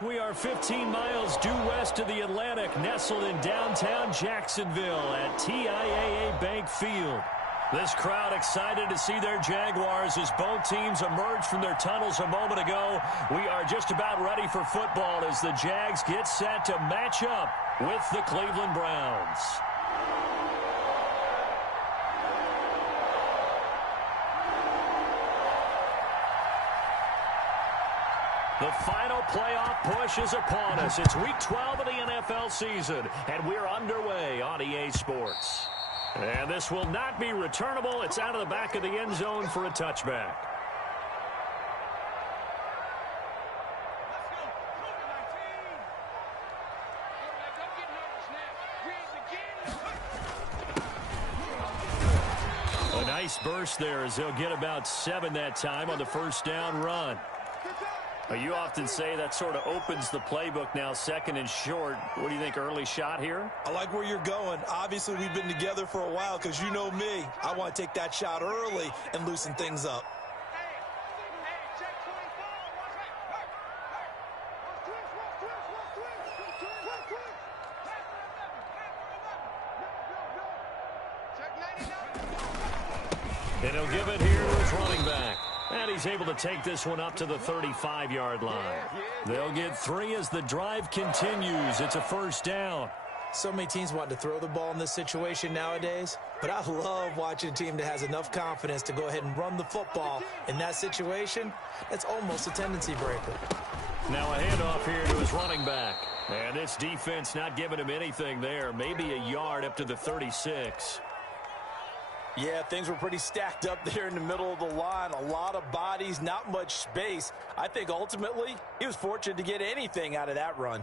We are 15 miles due west of the Atlantic, nestled in downtown Jacksonville at TIAA Bank Field. This crowd excited to see their Jaguars as both teams emerged from their tunnels a moment ago. We are just about ready for football as the Jags get set to match up with the Cleveland Browns. The final playoff push is upon us. It's Week 12 of the NFL season, and we're underway on EA Sports. And this will not be returnable. It's out of the back of the end zone for a touchback. A nice burst there as they'll get about 7 that time on the first down run. You often say that sort of opens the playbook now, second and short. What do you think, early shot here? I like where you're going. Obviously, we've been together for a while because you know me. I want to take that shot early and loosen things up. And he'll give it here to his running back. And he's able to take this one up to the 35-yard line. They'll get 3 as the drive continues. It's a first down. So many teams want to throw the ball in this situation nowadays, but I love watching a team that has enough confidence to go ahead and run the football. In that situation, that's almost a tendency breaker. Now a handoff here to his running back. And this defense not giving him anything there. Maybe a yard up to the 36. Yeah, things were pretty stacked up there in the middle of the line. A lot of bodies, not much space. I think ultimately he was fortunate to get anything out of that run.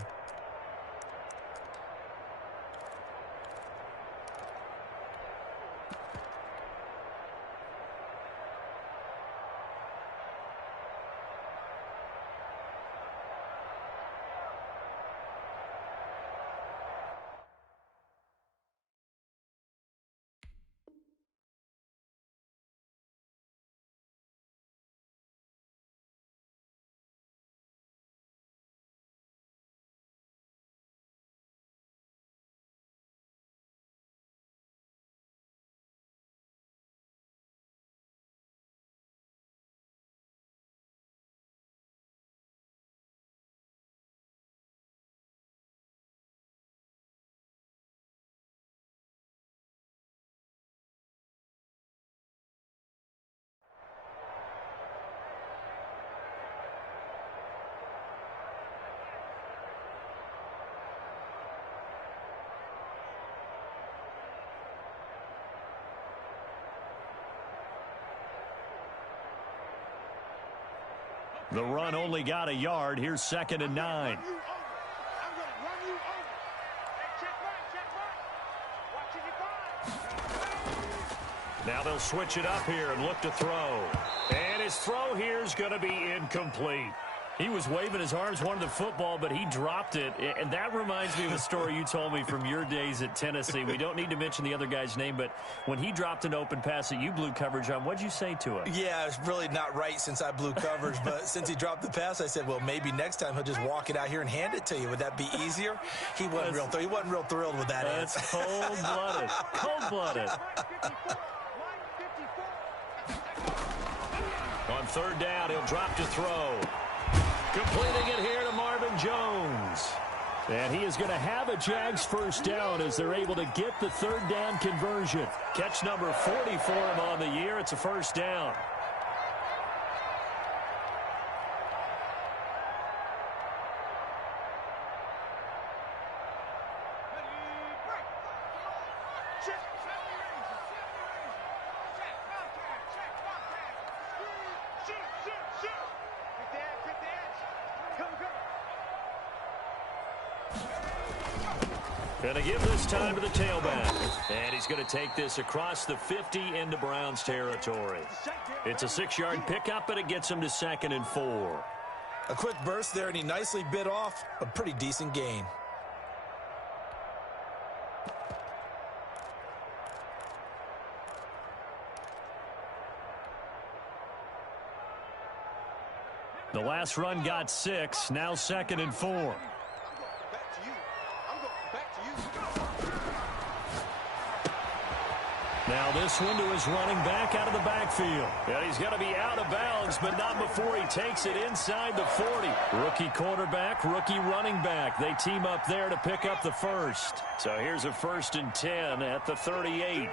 The run only got a yard. Here's 2nd and 9. Now they'll switch it up here and look to throw. And his throw here is going to be incomplete. He was waving his arms, wanted the football, but he dropped it. And that reminds me of a story you told me from your days at Tennessee. We don't need to mention the other guy's name, but when he dropped an open pass that you blew coverage on, what'd you say to him? Yeah, it's really not right since I blew coverage, but since he dropped the pass, I said, well, maybe next time he'll just walk it out here and hand it to you. Would that be easier? He wasn't real thrilled with that answer. That's cold-blooded. Cold-blooded. On 3rd down, he'll drop to throw. Completing it here to Marvin Jones. And he is going to have a Jags first down as they're able to get the 3rd down conversion. Catch number 40 for him on the year. It's a first down. Going to give this time to the tailback. And he's going to take this across the 50 into Browns territory. It's a 6-yard pickup, but it gets him to 2nd and 4. A quick burst there, and he nicely bit off a pretty decent gain. The last run got 6. Now 2nd and 4. Now this one to his running back out of the backfield. And he's going to be out of bounds, but not before he takes it inside the 40. Rookie quarterback, rookie running back. They team up there to pick up the first. So here's a 1st and 10 at the 38.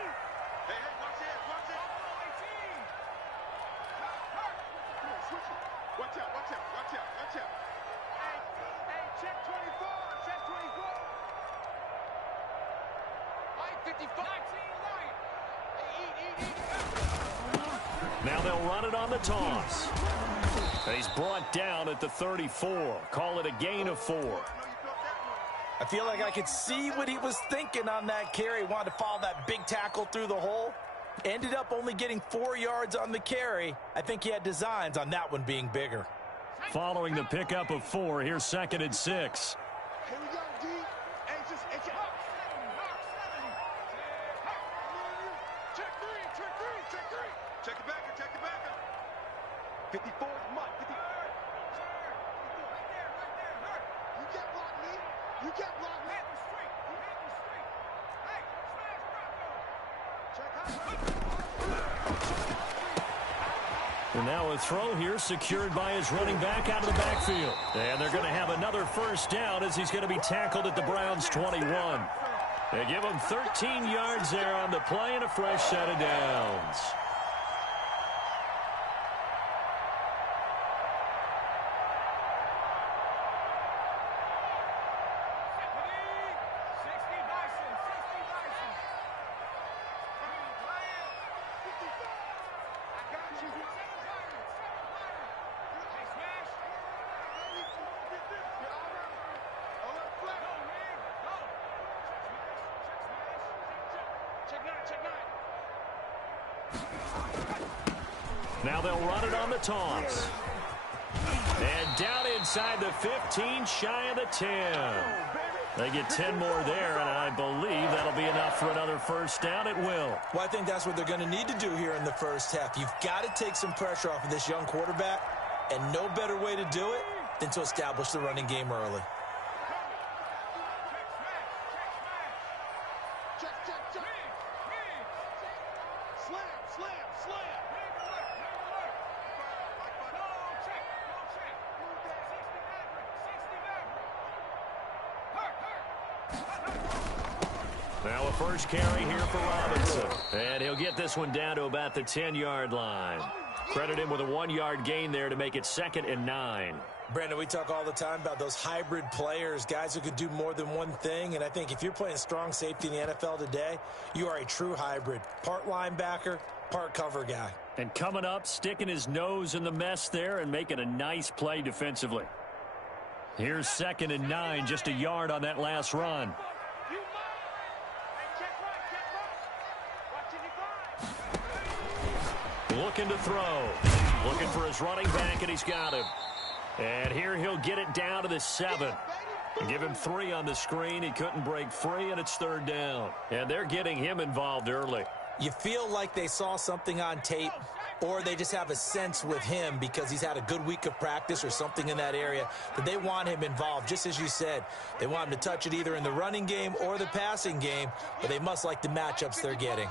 Now they'll run it on the toss. He's brought down at the 34. Call it a gain of 4. I feel like I could see what he was thinking on that carry. Wanted to follow that big tackle through the hole. Ended up only getting 4 yards on the carry. I think he had designs on that one being bigger. Following the pickup of 4, here's 2nd and 6. Here we go, D. Hey, just check 3. Check it back. 54 is Mike. 54. Right there. You can't block me. You can't block me. Hit the street. Hey, smash Bronco. And now a throw here secured by his running back out of the backfield. And they're going to have another 1st down as he's going to be tackled at the Browns' 21. They give him 13 yards there on the play and a fresh set of downs. Now they'll run it on the toss. And down inside the 15, shy of the 10. They get 10 more there, and I believe that'll be enough for another 1st down at will. Well, I think that's what they're going to need to do here in the first half. You've got to take some pressure off of this young quarterback, and no better way to do it than to establish the running game early. Now a first carry here for Robinson. And he'll get this one down to about the 10-yard line. Credit him with a 1-yard gain there to make it 2nd and 9. Brandon, we talk all the time about those hybrid players, guys who could do more than one thing. And I think if you're playing strong safety in the NFL today, you are a true hybrid. Part linebacker, part cover guy. And coming up, sticking his nose in the mess there and making a nice play defensively. Here's 2nd and 9, just a yard on that last run. Looking to throw. Looking for his running back, and he's got him. And here he'll get it down to the 7. Give him 3 on the screen. He couldn't break free, and it's 3rd down. And they're getting him involved early. You feel like they saw something on tape, or they just have a sense with him because he's had a good week of practice or something in that area that they want him involved. Just as you said, they want him to touch it either in the running game or the passing game, but they must like the matchups they're getting.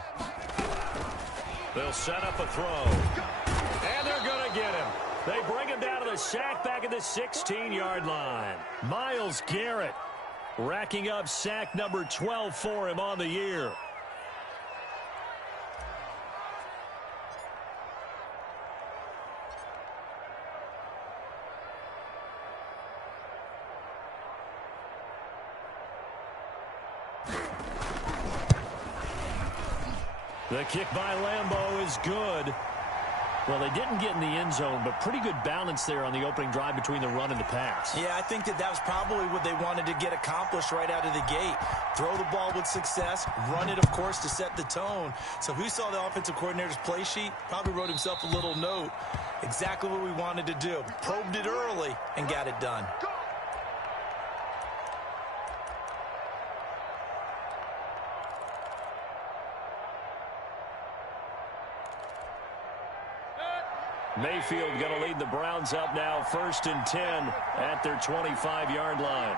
They'll set up a throw. And they're going to get him. They bring him down to the sack back at the 16-yard line. Myles Garrett racking up sack number 12 for him on the year. The kick by Lambeau is good. Well, they didn't get in the end zone, but pretty good balance there on the opening drive between the run and the pass. Yeah, I think that was probably what they wanted to get accomplished right out of the gate. Throw the ball with success, run it, of course, to set the tone. So who saw the offensive coordinator's play sheet? Probably wrote himself a little note. Exactly what we wanted to do. Probed it early and got it done. Mayfield going to lead the Browns up now, 1st and 10 at their 25-yard line.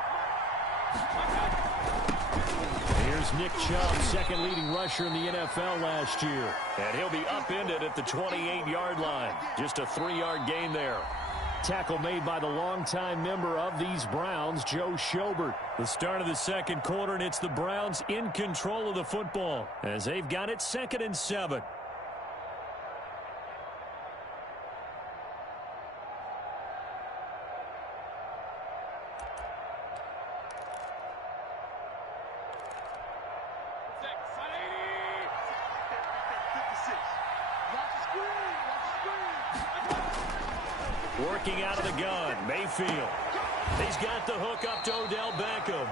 Here's Nick Chubb, second leading rusher in the NFL last year. And he'll be upended at the 28-yard line. Just a 3-yard gain there. Tackle made by the longtime member of these Browns, Joe Schobert. The start of the second quarter, and it's the Browns in control of the football as they've got it 2nd and 7. Working out of the gun, Mayfield. He's got the hook up to Odell Beckham.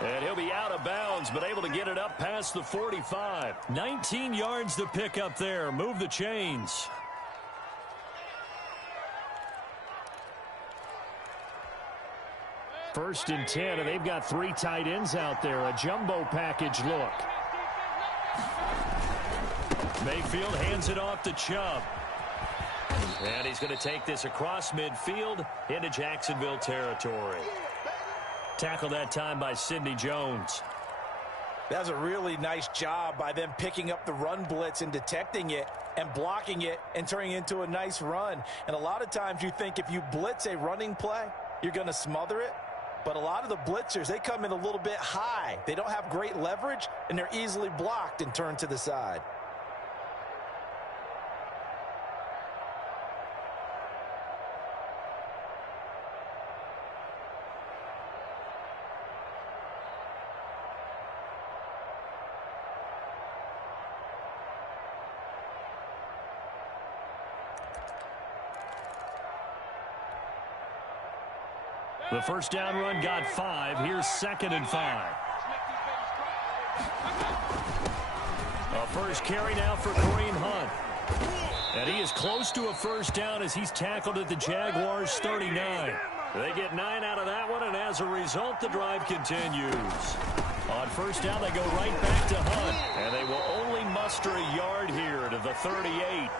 And he'll be out of bounds, but able to get it up past the 45. 19 yards to pick up there. Move the chains. First and 10, and they've got 3 tight ends out there. A jumbo package look. Mayfield hands it off to Chubb. And he's going to take this across midfield into Jacksonville territory. Tackled that time by Sidney Jones. That's a really nice job by them picking up the run blitz and detecting it and blocking it and turning it into a nice run. And a lot of times you think if you blitz a running play, you're going to smother it. But a lot of the blitzers, they come in a little bit high. They don't have great leverage, and they're easily blocked and turned to the side. The first down run got 5. Here's 2nd and 5. A first carry now for Kareem Hunt. And he is close to a first down as he's tackled at the Jaguars' 39. They get 9 out of that one, and as a result, the drive continues. On first down, they go right back to Hunt. And they will only muster a yard here to the 38.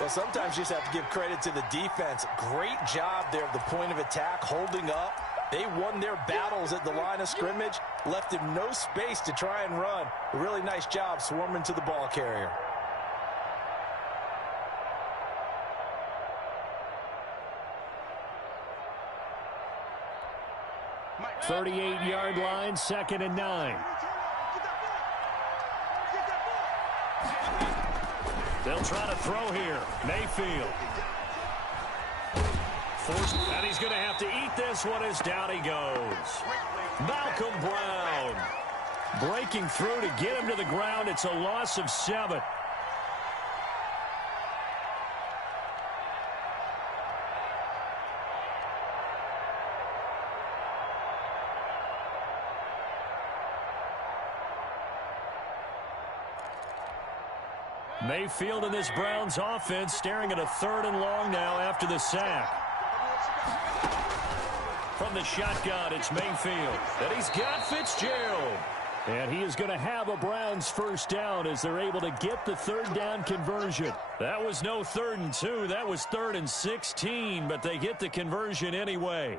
Well, sometimes you just have to give credit to the defense. Great job there at the point of attack, holding up. They won their battles at the line of scrimmage, left him no space to try and run. A really nice job swarming to the ball carrier. Mike. 38-yard line, 2nd and 9. They'll try to throw here. Mayfield. Forced, and he's going to have to eat this one as down he goes. Malcolm Brown breaking through to get him to the ground. It's a loss of 7. Mayfield in this Browns offense staring at a 3rd and long now after the sack. From the shotgun, it's Mayfield. And he's got Fitzgerald. And he is going to have a Browns first down as they're able to get the 3rd down conversion. That was no 3rd and 2. That was 3rd and 16, but they get the conversion anyway.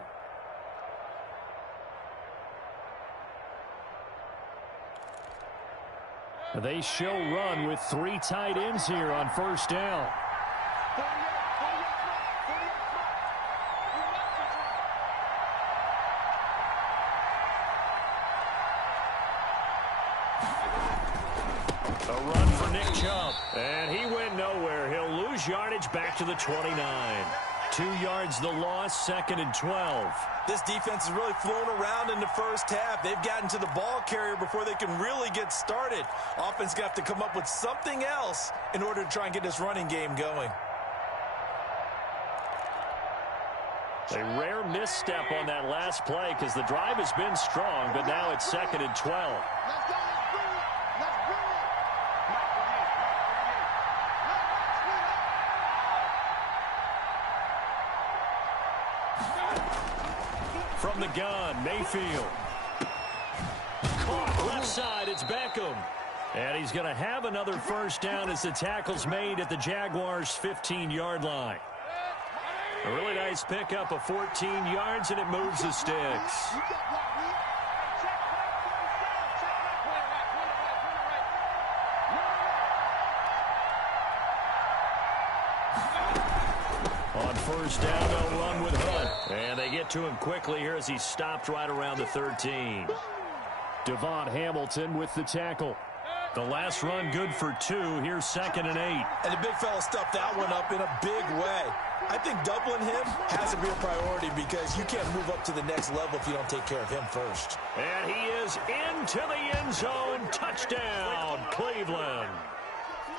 They show run with 3 tight ends here on first down. A run for Nick Chubb. And he went nowhere. He'll lose yardage back to the 29. 2 yards the loss, 2nd and 12. This defense has really flown around in the first half. They've gotten to the ball carrier before they can really get started. Offense got to come up with something else in order to try and get this running game going. A rare misstep on that last play because the drive has been strong, but now it's 2nd and 12. Let's go. From the gun, Mayfield. Caught left side, it's Beckham. And he's going to have another first down as the tackle's made at the Jaguars' 15-yard line. A really nice pickup of 14 yards, and it moves the sticks. On first down, they'll run with Hunt. And they get to him quickly here as he's stopped right around the 13. Devon Hamilton with the tackle. The last run good for 2. Here's 2nd and 8. And the big fella stuffed that one up in a big way. I think doubling him has to be a priority because you can't move up to the next level if you don't take care of him first. And he is into the end zone. Touchdown, Cleveland.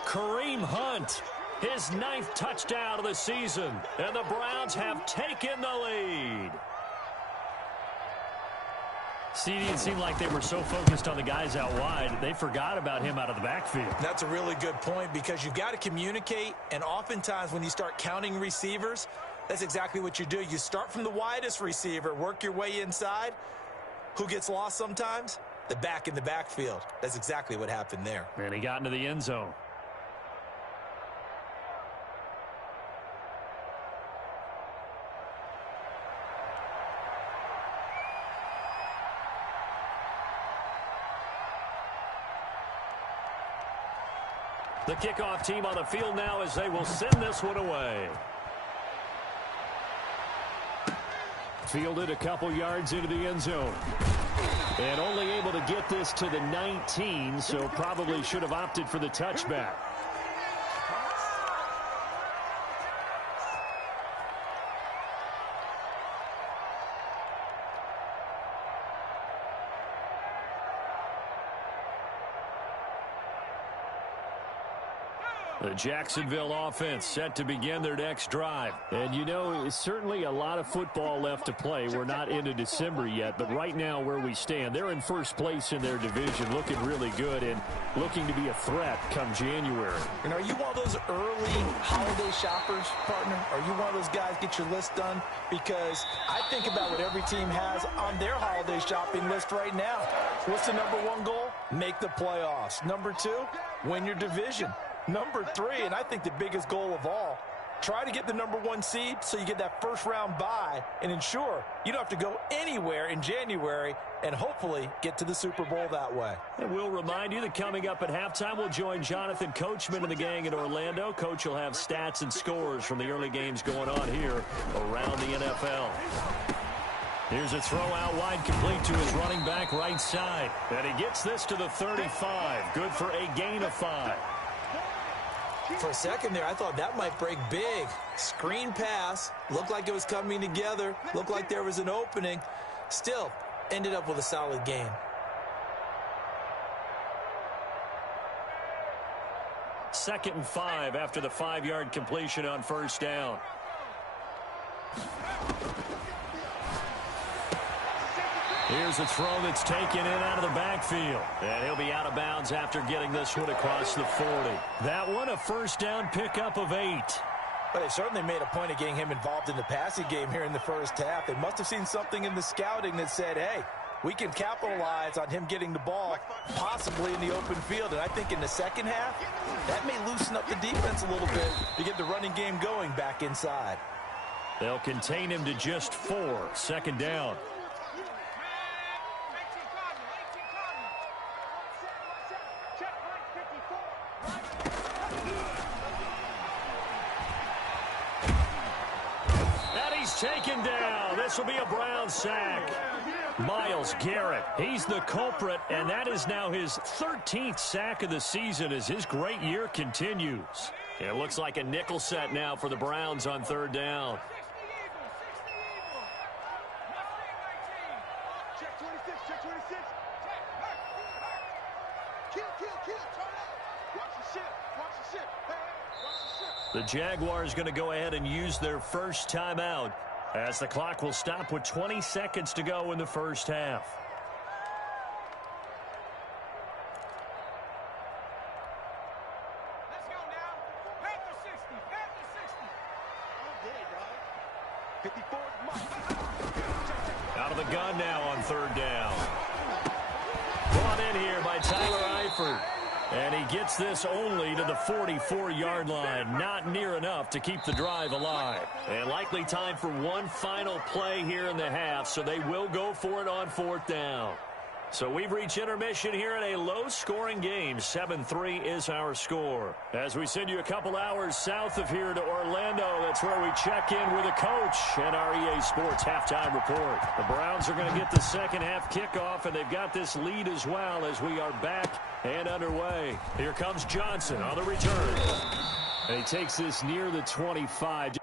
Kareem Hunt, his 9th touchdown of the season. And the Browns have taken the lead. See, it didn't seem like they were so focused on the guys out wide, they forgot about him out of the backfield. That's a really good point because you've got to communicate, and oftentimes when you start counting receivers, that's exactly what you do. You start from the widest receiver, work your way inside. Who gets lost sometimes? The back in the backfield. That's exactly what happened there. And he got into the end zone. The kickoff team on the field now as they will send this one away. Fielded a couple yards into the end zone. And only able to get this to the 19, so probably should have opted for the touchback. The Jacksonville offense set to begin their next drive. And, you know, it's certainly a lot of football left to play. We're not into December yet, but right now where we stand, they're in first place in their division, looking really good and looking to be a threat come January. And are you one of those early holiday shoppers, partner? Are you one of those guys get your list done? Because I think about what every team has on their holiday shopping list right now. What's the #1 goal? Make the playoffs. #2, win your division. #3, and I think the biggest goal of all, try to get the #1 seed so you get that first-round bye and ensure you don't have to go anywhere in January and hopefully get to the Super Bowl that way. And we'll remind you that coming up at halftime, we'll join Jonathan Coachman and the gang in Orlando. Coach will have stats and scores from the early games going on here around the NFL. Here's a throw out wide, complete to his running back right side. And he gets this to the 35. Good for a gain of 5. For a second there, I thought that might break big. Screen pass. Looked like it was coming together. Looked like there was an opening. Still, ended up with a solid game. Second and 5 after the 5-yard completion on first down. Here's a throw that's taken in out of the backfield. And he'll be out of bounds after getting this one across the 40. That one, a first down pickup of 8. But they certainly made a point of getting him involved in the passing game here in the first half. They must have seen something in the scouting that said, hey, we can capitalize on him getting the ball, possibly in the open field. And I think in the second half, that may loosen up the defense a little bit to get the running game going back inside. They'll contain him to just 4. Second down. Taken down. This will be a Brown sack. Myles Garrett, he's the culprit, and that is now his 13th sack of the season as his great year continues. It looks like a nickel set now for the Browns on third down. Check 26, check 26. Kill, turn up. Watch the ship, watch the ship. Hey, watch the ship. The Jaguars going to go ahead and use their first timeout as the clock will stop with 20 seconds to go in the first half. Let's go now. Panther 60, Panther 60. All day, dog. 54 is Mike. Out of the gun now on third down. Brought in here by Tyler Eifert. And he gets this only to the 44-yard line. Not near enough to keep the drive alive. And likely time for one final play here in the half, so they will go for it on 4th down. So we've reached intermission here in a low-scoring game. 7-3 is our score. As we send you a couple hours south of here to Orlando, that's where we check in with a coach and our EA Sports halftime report. The Browns are going to get the second half kickoff, and they've got this lead as well as we are back and underway. Here comes Johnson on the return. And he takes this near the 25.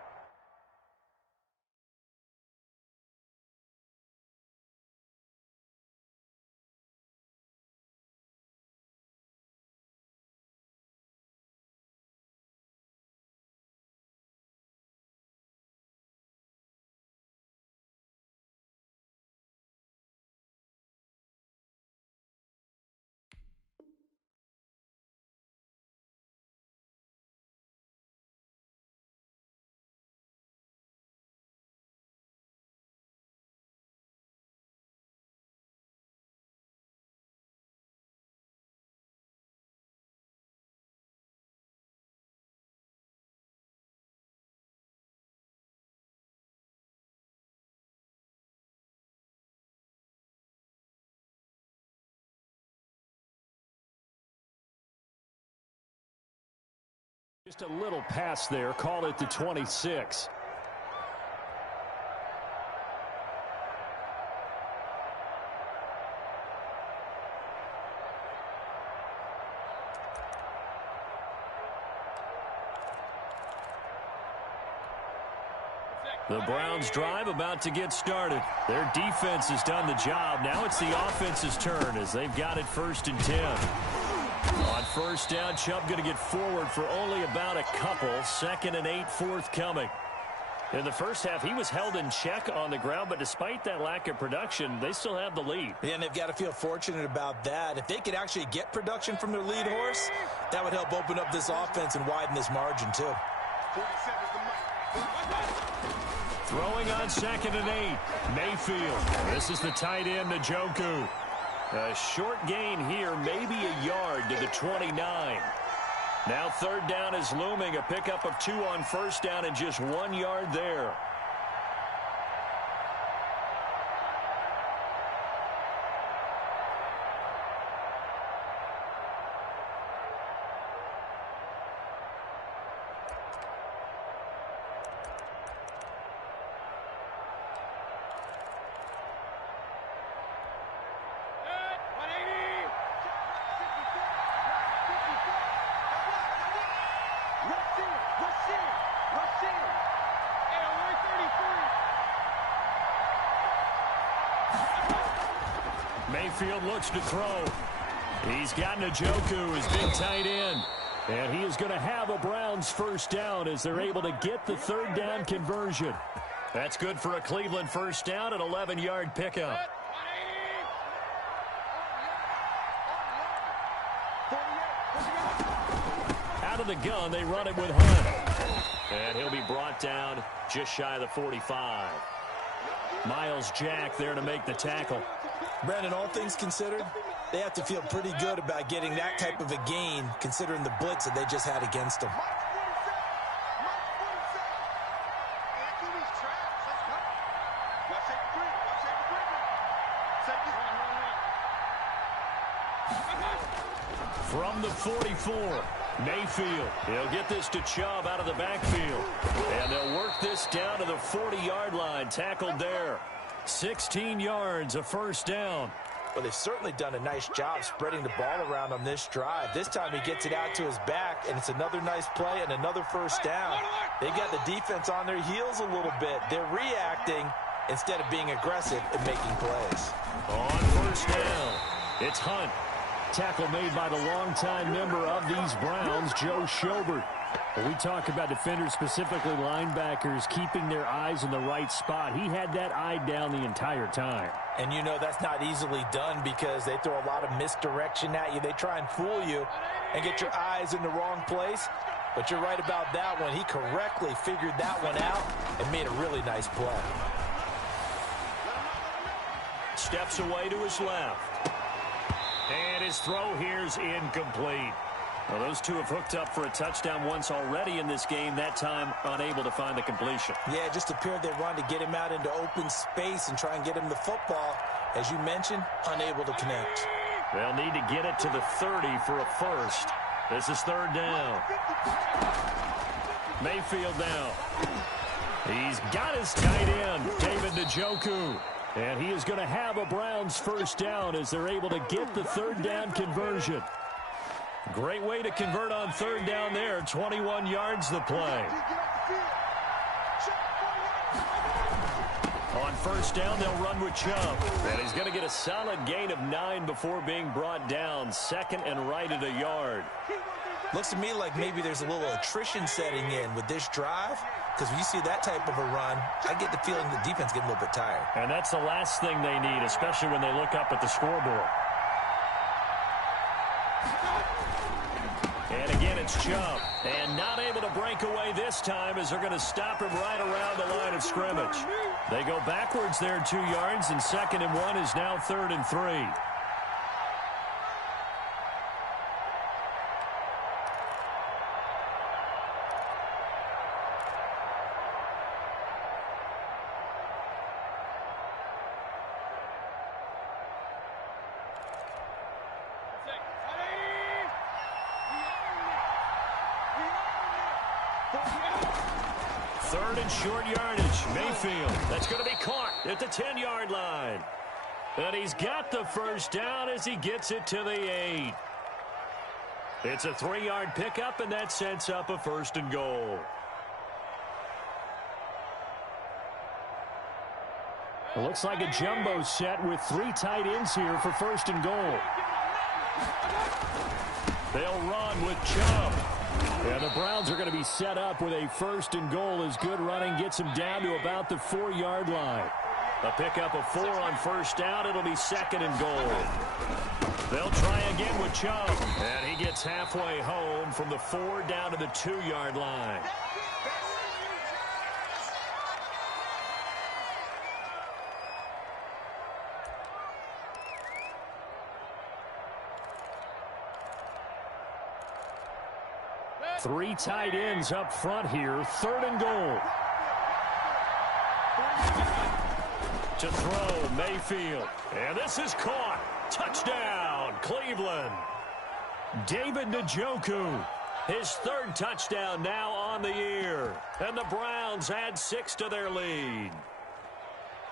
Just a little pass there. Call it the 26. The Browns drive about to get started. Their defense has done the job. Now it's the offense's turn as they've got it 1st and 10. On 1st down, Chubb going to get forward for only about a couple. 2nd and 8 forthcoming. In the first half, he was held in check on the ground, but despite that lack of production, they still have the lead. Yeah, and they've got to feel fortunate about that. If they could actually get production from their lead horse, that would help open up this offense and widen this margin, too. Throwing on 2nd and 8. Mayfield. This is the tight end, Njoku. A short gain here, maybe a yard to the 29. Now 3rd down is looming. A pickup of 2 on 1st down and just 1 yard there. Mayfield looks to throw. He's got Njoku, his big tight end. And he is going to have a Browns 1st down as they're able to get the 3rd down conversion. That's good for a Cleveland 1st down, an 11-yard pickup. Out of the gun, they run it with Hunt. And he'll be brought down just shy of the 45. Miles Jack there to make the tackle. Brandon, all things considered, they have to feel pretty good about getting that type of a gain, considering the blitz that they just had against them. From the 44, Mayfield. He'll get this to Chubb out of the backfield. And they'll work this down to the 40-yard line. Tackled there. 16 yards, a 1st down. Well, they've certainly done a nice job spreading the ball around on this drive. This time he gets it out to his back, and it's another nice play and another 1st down. They've got the defense on their heels a little bit. They're reacting instead of being aggressive and making plays. On 1st down, it's Hunt. Tackle made by the longtime member of these Browns, Joe Schobert. When we talk about defenders, specifically linebackers, keeping their eyes in the right spot, he had that eye down the entire time. And you know that's not easily done because they throw a lot of misdirection at you. They try and fool you and get your eyes in the wrong place. But you're right about that one. He correctly figured that one out and made a really nice play. Steps away to his left. And his throw here's incomplete. Well, those two have hooked up for a touchdown once already in this game, that time unable to find the completion. Yeah, it just appeared they wanted to get him out into open space and try and get him the football. As you mentioned, unable to connect. They'll need to get it to the 30 for a first. This is third down. Mayfield now. He's got his tight end, David Njoku. And he is going to have a Browns first down as they're able to get the third down conversion. Great way to convert on third down there. 21 yards the play. On first down, they'll run with Chubb. And he's going to get a solid gain of 9 before being brought down. Second and right at a yard. Looks to me like maybe there's a little attrition setting in with this drive. Because when you see that type of a run, I get the feeling the defense getting a little bit tired. And that's the last thing they need, especially when they look up at the scoreboard. And again, it's Chubb. And not able to break away this time as they're going to stop him right around the line of scrimmage. They go backwards there 2 yards, and 2nd and 1 is now 3rd and 3. Third and short yardage. Mayfield. That's going to be caught at the 10-yard line. And he's got the first down as he gets it to the 8. It's a 3-yard pickup, and that sets up a 1st and goal. It looks like a jumbo set with 3 tight ends here for 1st and goal. They'll run with Chubb. And the Browns are going to be set up with a 1st and goal as good running gets them down to about the 4-yard line. A pickup of 4 on first down. It'll be 2nd and goal. They'll try again with Chubb. And he gets halfway home from the 4 down to the 2-yard line. Three tight ends up front here. 3rd and goal. To throw, Mayfield. And this is caught. Touchdown, Cleveland. David Njoku. His 3rd touchdown now on the year. And the Browns add 6 to their lead.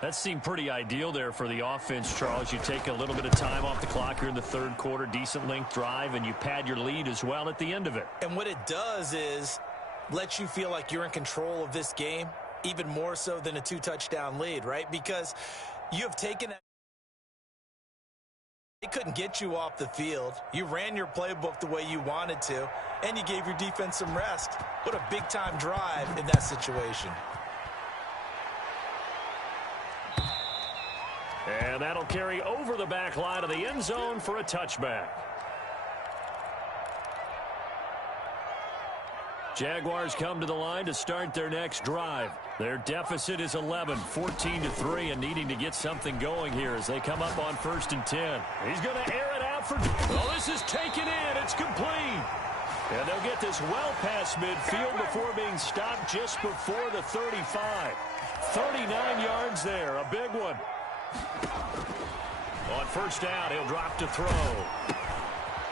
That seemed pretty ideal there for the offense, Charles. You take a little bit of time off the clock here in the 3rd quarter, decent length drive, and you pad your lead as well at the end of it. And what it does is let you feel like you're in control of this game, even more so than a 2-touchdown lead, right? Because you have taken that. They couldn't get you off the field. You ran your playbook the way you wanted to, and you gave your defense some rest. What a big-time drive in that situation. And that'll carry over the back line of the end zone for a touchback. Jaguars come to the line to start their next drive. Their deficit is 11, 14-3, and needing to get something going here as they come up on 1st and 10. He's going to air it out for... Oh, this is taken in. It's complete. And they'll get this well past midfield before being stopped just before the 35. 39 yards there. A big one. On first down, he'll drop to throw.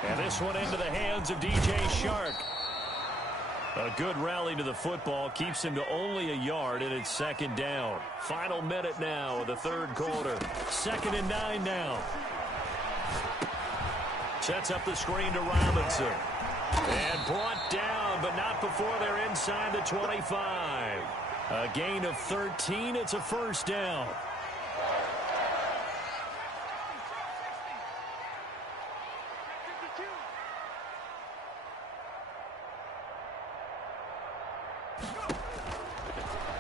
And this one into the hands of DJ Shark. A good rally to the football keeps him to only a yard, and it's 2nd down. Final minute now of the 3rd quarter. 2nd and 9 now. Sets up the screen to Robinson. And brought down, but not before they're inside the 25. A gain of 13. It's a 1st down.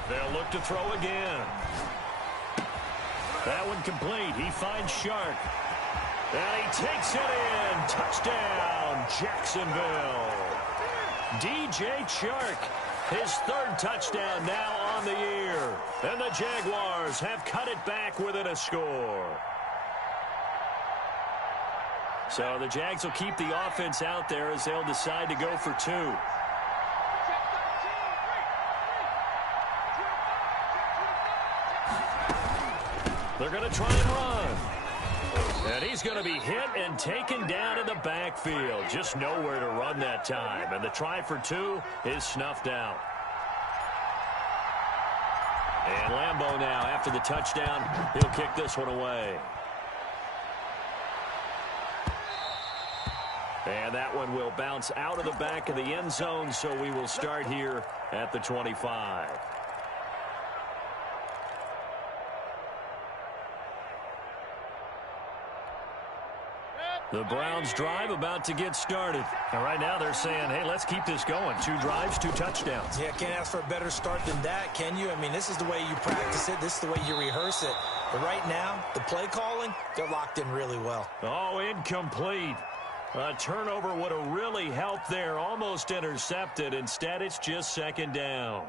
They'll look to throw again. That one complete. He finds Shark. And he takes it in. Touchdown, Jacksonville. DJ Shark, his 3rd touchdown now on the year. And the Jaguars have cut it back within a score. So the Jags will keep the offense out there as they'll decide to go for 2. They're going to try and run. And he's going to be hit and taken down in the backfield. Just nowhere to run that time. And the try for 2 is snuffed out. And Lambeau now, after the touchdown, he'll kick this one away. And that one will bounce out of the back of the end zone, so we will start here at the 25. The Browns drive about to get started. And right now they're saying, hey, let's keep this going. 2 drives, 2 touchdowns. Yeah, can't ask for a better start than that, can you? I mean, this is the way you practice it. This is the way you rehearse it. But right now, the play calling, they're locked in really well. Oh, incomplete. A turnover would have really helped there. Almost intercepted. Instead, it's just 2nd down.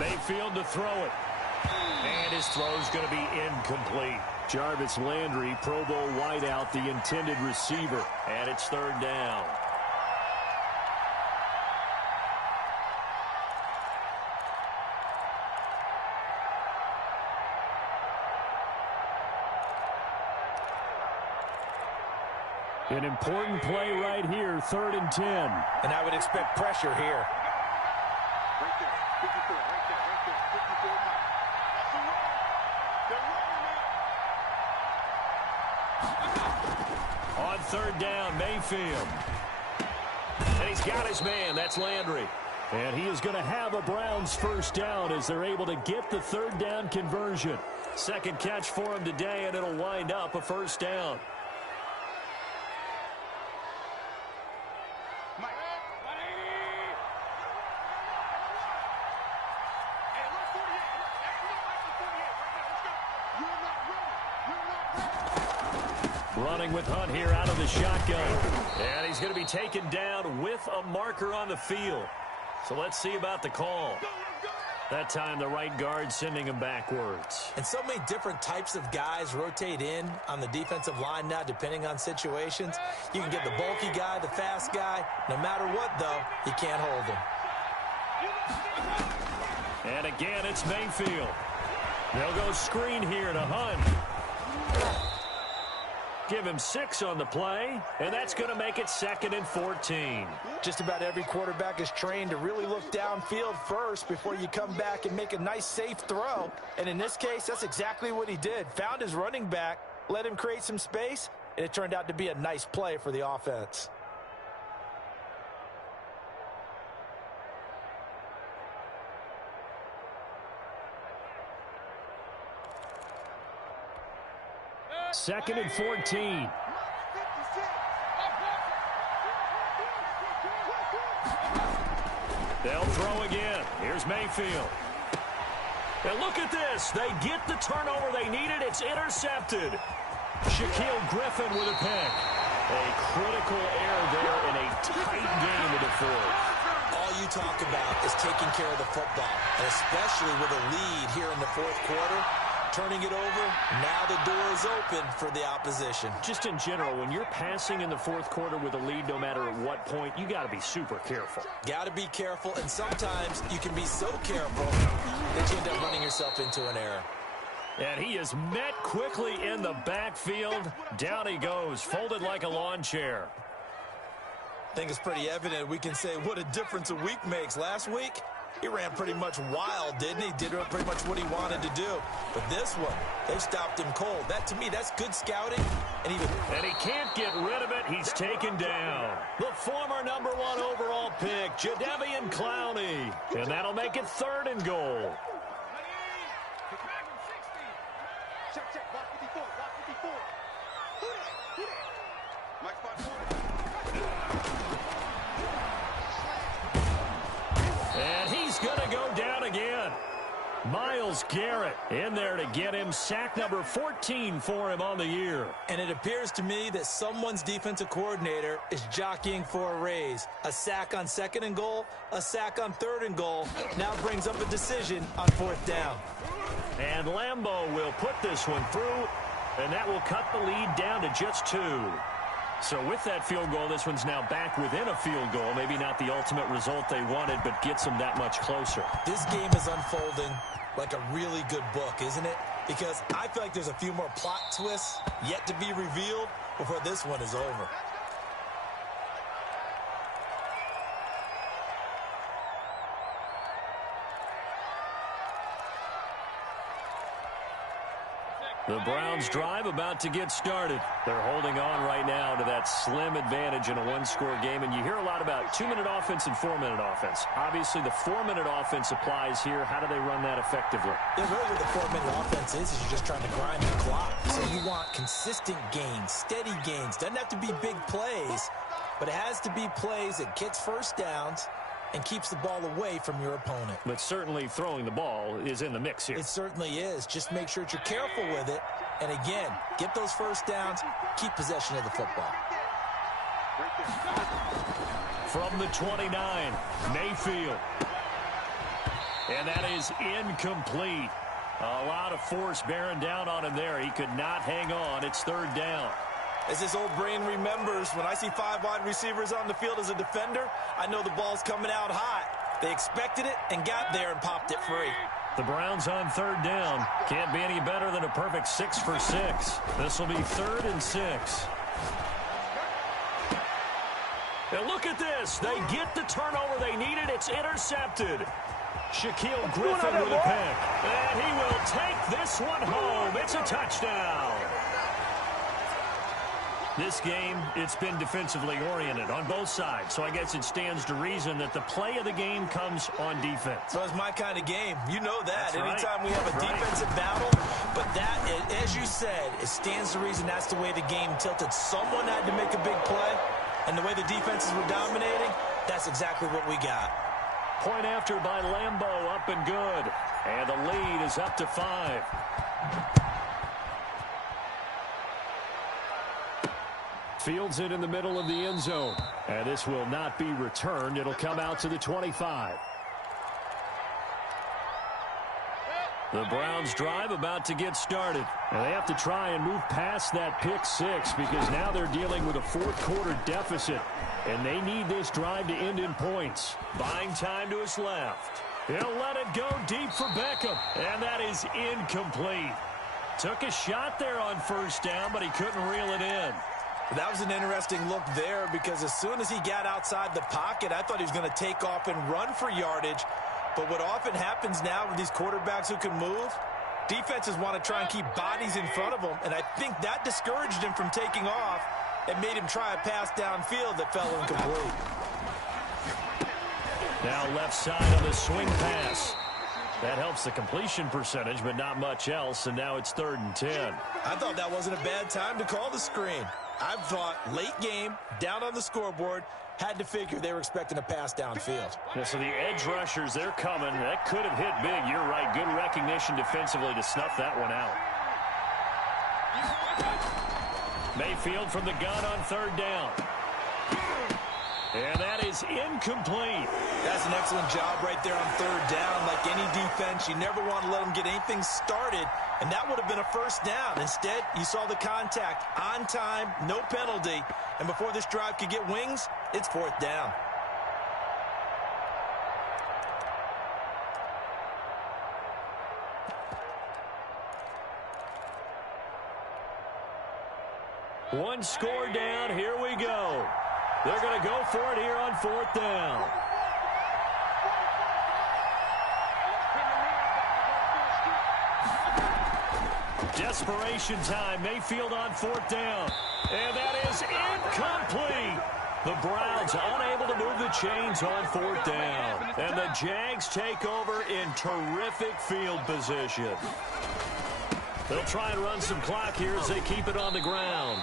Mayfield to throw it. And his throw's going to be incomplete. Jarvis Landry, Pro Bowl wideout, the intended receiver. And it's 3rd down. An important play right here, 3rd and 10. And I would expect pressure here. Right there, 54, right there, 54 now. That's the run. They're running it. On 3rd down, Mayfield. And he's got his man. That's Landry. And he is going to have a Browns 1st down as they're able to get the 3rd down conversion. 2nd catch for him today, and it'll wind up a 1st down. Running with Hunt here out of the shotgun. And he's going to be taken down with a marker on the field. So let's see about the call. That time the right guard sending him backwards. And so many different types of guys rotate in on the defensive line now depending on situations. You can get the bulky guy, the fast guy. No matter what, though, you can't hold him. And again, it's Mayfield. They'll go screen here to Hunt. Give him 6 on the play, and that's going to make it 2nd and 14. Just about every quarterback is trained to really look downfield first before you come back and make a nice, safe throw. And in this case, that's exactly what he did. Found his running back, let him create some space, and it turned out to be a nice play for the offense. Second and 14. They'll throw again. Here's Mayfield. And look at this. They get the turnover they needed. It's intercepted. Shaquille Griffin with a pick. A critical error there in a tight game in the fourth. All you talk about is taking care of the football, and especially with a lead here in the fourth quarter. Turning it over, now the door is open for the opposition. Just in general, when you're passing in the fourth quarter with a lead, no matter at what point, you got to be super careful. Got to be careful, and sometimes you can be so careful that you end up running yourself into an error. And he is met quickly in the backfield. Down he goes, folded like a lawn chair. I think it's pretty evident. We can say what a difference a week makes. Last week, he ran pretty much wild, didn't he? Did pretty much what he wanted to do. But this one, they've stopped him cold. That, to me, that's good scouting. And he can't get rid of it. He's taken down. The former number 1 overall pick, Jadeveon Clowney. And that'll make it 3rd and goal. Check, block 54, block 54. Who that? Mike spot 4. And he's going to go down again. Myles Garrett in there to get him sack number 14 for him on the year. And it appears to me that someone's defensive coordinator is jockeying for a raise. A sack on 2nd and goal, a sack on 3rd and goal. Now brings up a decision on 4th down. And Lambeau will put this one through, and that will cut the lead down to just 2. So with that field goal, this one's now back within a field goal. Maybe not the ultimate result they wanted, but gets them that much closer. This game is unfolding like a really good book, isn't it? Because I feel like there's a few more plot twists yet to be revealed before this one is over. The Browns drive about to get started. They're holding on right now to that slim advantage in a one-score game. And you hear a lot about 2-minute offense and 4-minute offense. Obviously, the 4-minute offense applies here. How do they run that effectively? Yeah, really what the 4-minute offense is you're just trying to grind the clock. So you want consistent gains, steady gains. Doesn't have to be big plays, but it has to be plays that gets first downs and keeps the ball away from your opponent. But certainly throwing the ball is in the mix here. It certainly is. Just make sure that you're careful with it. And again, get those first downs, keep possession of the football. From the 29, Mayfield. And that is incomplete. A lot of force bearing down on him there. He could not hang on. It's 3rd down. As this old brain remembers, when I see 5 wide receivers on the field as a defender, I know the ball's coming out hot. They expected it and got there and popped it free. The Browns on 3rd down. Can't be any better than a perfect 6 for 6. This will be 3rd and 6. And look at this. They get the turnover they needed. It's intercepted. Shaquille Griffin with a pick. And he will take this one home. It's a touchdown. This game, it's been defensively oriented on both sides, so I guess it stands to reason that the play of the game comes on defense. So it's my kind of game. You know that. That's right. Anytime we have a defensive battle, but that, as you said, it stands to reason that's the way the game tilted. Someone had to make a big play, and the way the defenses were dominating, that's exactly what we got. Point after by Lambeau, up and good. And the lead is up to 5. Fields it in the middle of the end zone. And this will not be returned. It'll come out to the 25. The Browns drive about to get started. And they have to try and move past that pick 6 because now they're dealing with a 4th-quarter deficit. And they need this drive to end in points. Buying time to his left. He'll let it go deep for Beckham. And that is incomplete. Took a shot there on 1st down, but he couldn't reel it in. That was an interesting look there because as soon as he got outside the pocket, I thought he was going to take off and run for yardage. But what often happens now with these quarterbacks who can move, defenses want to try and keep bodies in front of them, and I think that discouraged him from taking off and made him try a pass downfield that fell incomplete. Now left side on the swing pass. That helps the completion percentage, but not much else, and now it's 3rd and 10. I thought that wasn't a bad time to call the screen. I thought late game, down on the scoreboard, had to figure they were expecting a pass downfield. Yeah, so the edge rushers, they're coming. That could have hit big. You're right. Good recognition defensively to snuff that one out. Mayfield from the gun on 3rd down. And that is incomplete. That's an excellent job right there on 3rd down. Like any defense, you never want to let them get anything started, and that would have been a 1st down. Instead, you saw the contact on time, no penalty, and before this drive could get wings, it's 4th down. One score down. Here we go. They're going to go for it here on 4th down. Desperation time. Mayfield on 4th down. And that is incomplete. The Browns unable to move the chains on 4th down. And the Jags take over in terrific field position. They'll try and run some clock here as they keep it on the ground.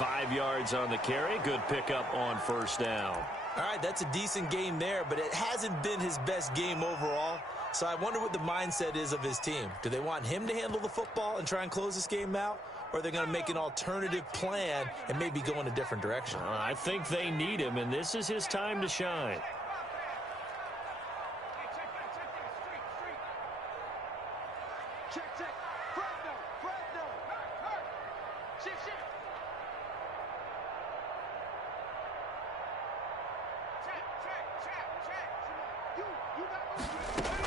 5 yards on the carry. Good pickup on first down. All right, that's a decent game there, but it hasn't been his best game overall. So I wonder what the mindset is of his team. Do they want him to handle the football and try and close this game out? Or are they going to make an alternative plan and maybe go in a different direction? I think they need him, and this is his time to shine. Check. Fresno. Shit. Check.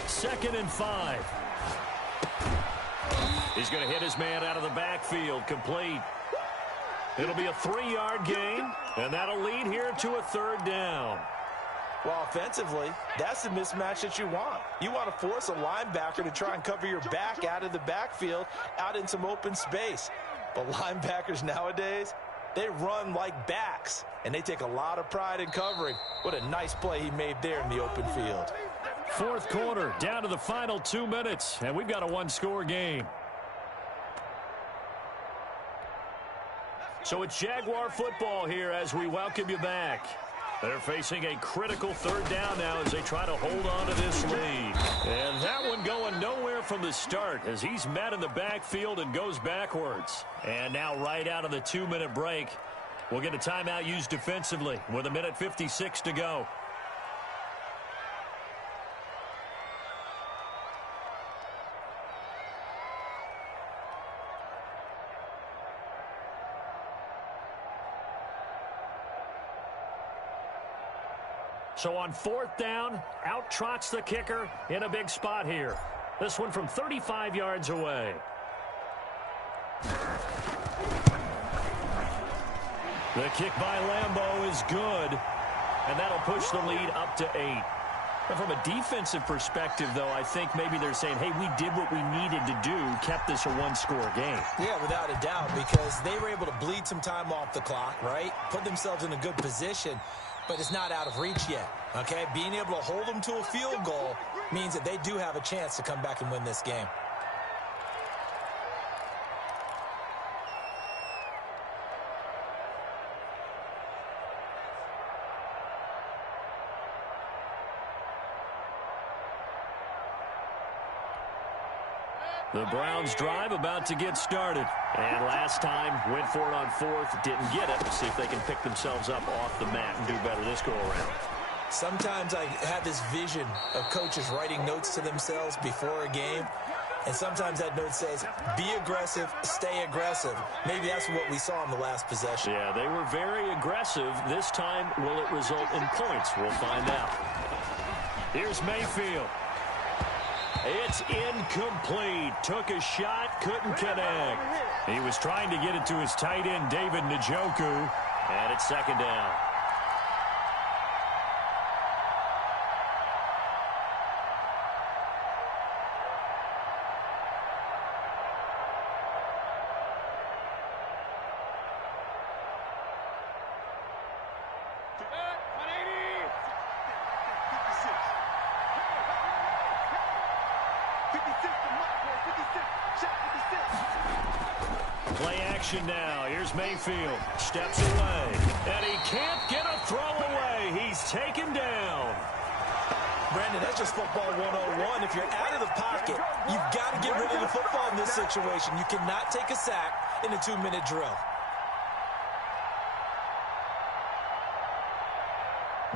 2nd and 5. He's going to hit his man out of the backfield, complete. It'll be a 3-yard gain, and that'll lead here to a 3rd down. Well, offensively, that's the mismatch that you want. You want to force a linebacker to try and cover your back out of the backfield, out in some open space. But linebackers nowadays, they run like backs, and they take a lot of pride in covering. What a nice play he made there in the open field. 4th quarter, down to the final 2 minutes, and we've got a 1-score game. So it's Jaguar football here as we welcome you back. They're facing a critical 3rd down now as they try to hold on to this lead. And that one going nowhere from the start as he's met in the backfield and goes backwards. And now right out of the 2-minute break, we'll get a timeout used defensively with 1:56 to go. So on 4th down, out trots the kicker in a big spot here. This one from 35 yards away. The kick by Lambeau is good, and that'll push the lead up to 8. And from a defensive perspective, though, I think maybe they're saying, hey, we did what we needed to do, kept this a 1-score game. Yeah, without a doubt, because they were able to bleed some time off the clock, right? Put themselves in a good position. But it's not out of reach yet, okay? Being able to hold them to a field goal means that they do have a chance to come back and win this game. The Browns drive about to get started. And last time, went for it on 4th, didn't get it. See if they can pick themselves up off the mat and do better this go-around. Sometimes I have this vision of coaches writing notes to themselves before a game. And sometimes that note says, be aggressive, stay aggressive. Maybe that's what we saw in the last possession. Yeah, they were very aggressive. This time, will it result in points? We'll find out. Here's Mayfield. It's incomplete. Took a shot, couldn't connect. He was trying to get it to his tight end, David Njoku, and it's 2nd down. Play action now. Here's Mayfield. Steps away. And he can't get a throw away. He's taken down. Brandon, that's just football 101. If you're out of the pocket, you've got to get rid of the football in this situation. You cannot take a sack in a 2-minute drill.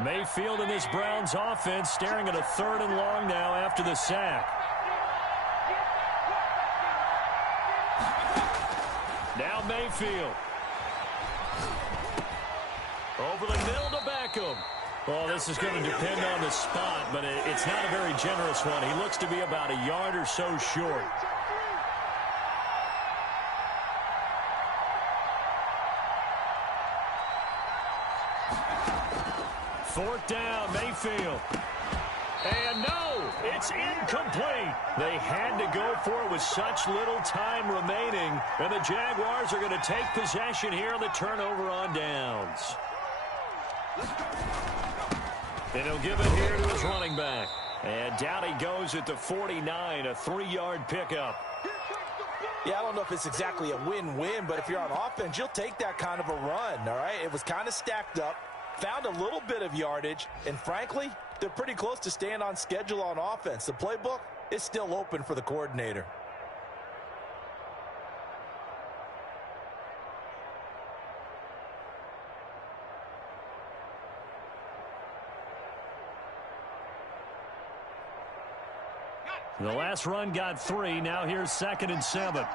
Mayfield and this Browns offense staring at a 3rd and long now after the sack. Now Mayfield. Over the middle to Beckham. Well, this is going to depend on the spot, but it's not a very generous one. He looks to be about a yard or so short. Fourth down, Mayfield. And no, it's incomplete. They had to go for it with such little time remaining. And the Jaguars are going to take possession here on the turnover on downs. And he'll give it here to his running back. And down he goes at the 49, a 3-yard pickup. Yeah, I don't know if it's exactly a win-win, but if you're on offense, you'll take that kind of a run, all right? It was kind of stacked up, found a little bit of yardage, and frankly, they're pretty close to staying on schedule on offense. The playbook is still open for the coordinator. The last run got 3. Now here's 2nd and 7.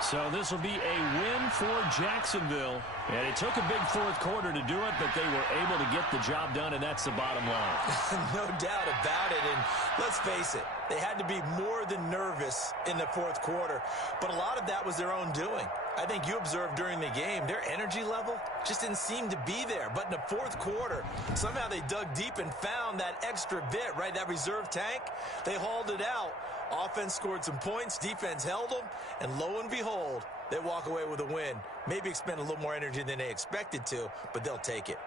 So this will be a win for Jacksonville. And it took a big fourth quarter to do it, but they were able to get the job done, and that's the bottom line. No doubt about it. And let's face it, they had to be more than nervous in the fourth quarter. But a lot of that was their own doing. I think you observed during the game, their energy level just didn't seem to be there. But in the fourth quarter, somehow they dug deep and found that extra bit, right? That reserve tank, they hauled it out. Offense scored some points, defense held them, and lo and behold, they walk away with a win. Maybe expend a little more energy than they expected to, but they'll take it.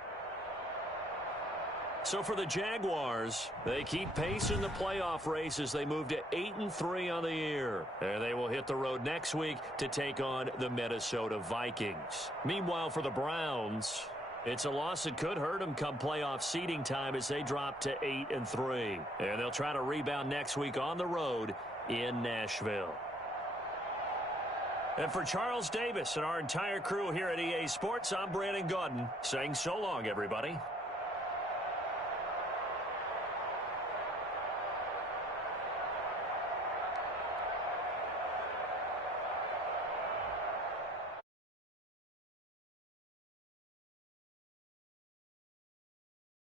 So for the Jaguars, they keep pace in the playoff race as they move to 8-3 on the year. And they will hit the road next week to take on the Minnesota Vikings. Meanwhile, for the Browns, it's a loss that could hurt them come playoff seeding time as they drop to 8-3. And they'll try to rebound next week on the road in Nashville. And for Charles Davis and our entire crew here at EA Sports, I'm Brandon Gaudin saying so long, everybody.